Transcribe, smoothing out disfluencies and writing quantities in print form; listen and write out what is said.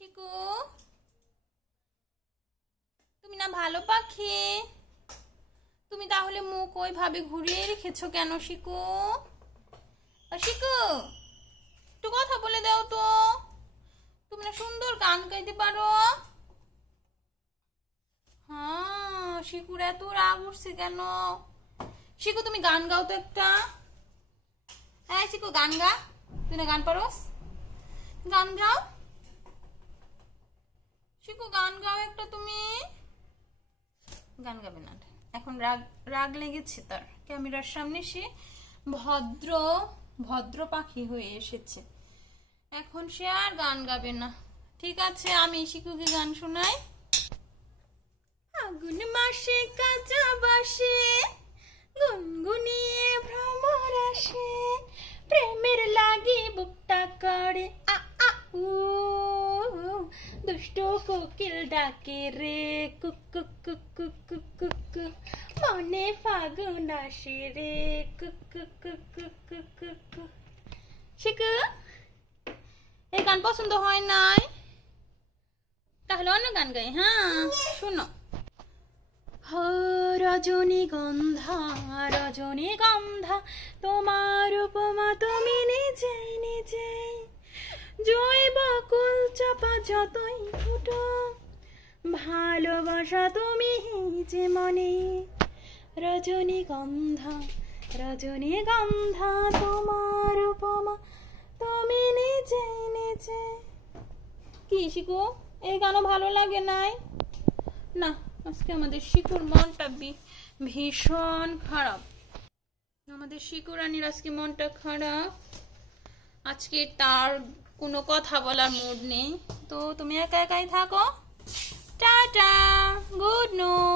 শিকু, তুমি না ভালো পাখি, তুমি তাহলে মুখ ওইভাবে ঘুরিয়ে রেখেছো কেন শিকু? শিকু, একটু কথা বলে দাও তো। তুমি না সুন্দর গান গাইতে পারো। হ্যাঁ, শিকুর এত রাগ উঠছে কেন? শিকু, তুমি গান গাও তো একটা। হ্যাঁ শিকু, গান গা। তুই না গান পারোস, গান গাও। শিকু, গান গাও একটা। তুমি গান গাবে না, এখন রাগ রাগ লেগেছে তার। ক্যামেরার সামনে সে ভদ্র ভদ্র পাখি হয়ে এসেছে, এখন সে আর গান গাবে না। ঠিক আছে, আমি শিকুকে গান শোনাই। আগুন মাসে কাঁচা বাসে গুনগুনিয়ে ভ্রমর আসে, প্রেমের লাগি বুকটা করে আ আ উ, দুষ্ট কোকিল ডাকে রে কুক কুক কুক কুক কুক কুক কুক, মনে ফাগুন আসে রে কুক কুক কুক কুক কুক কুক কুক। শিকু, এই গান পছন্দ হয় নাই? তাহলে অন্য গান গাই। হ্যাঁ শোনো। রজনীগন্ধা রজনীগন্ধা, তোমার উপমা তুমি নিজেই নিজেই, জৈব কুল চাপা যতই ফুটো, ভালোবাসা তুমি যে মনে। রজনীগন্ধা রজনীগন্ধা, তোমার উপমা তুমি নিজেই নিজে। কি শিকু, এই গানও ভালো লাগে নাই? না, আজকে আমাদের শিকুর মনটা ভীষণ খারাপ। আমাদের শিকু রানীর আজকে মনটা খারাপ, আজকে তার কোনো কথা বলার মুড নেই। তো তুমি একা একাই থাকো। Tata, good night.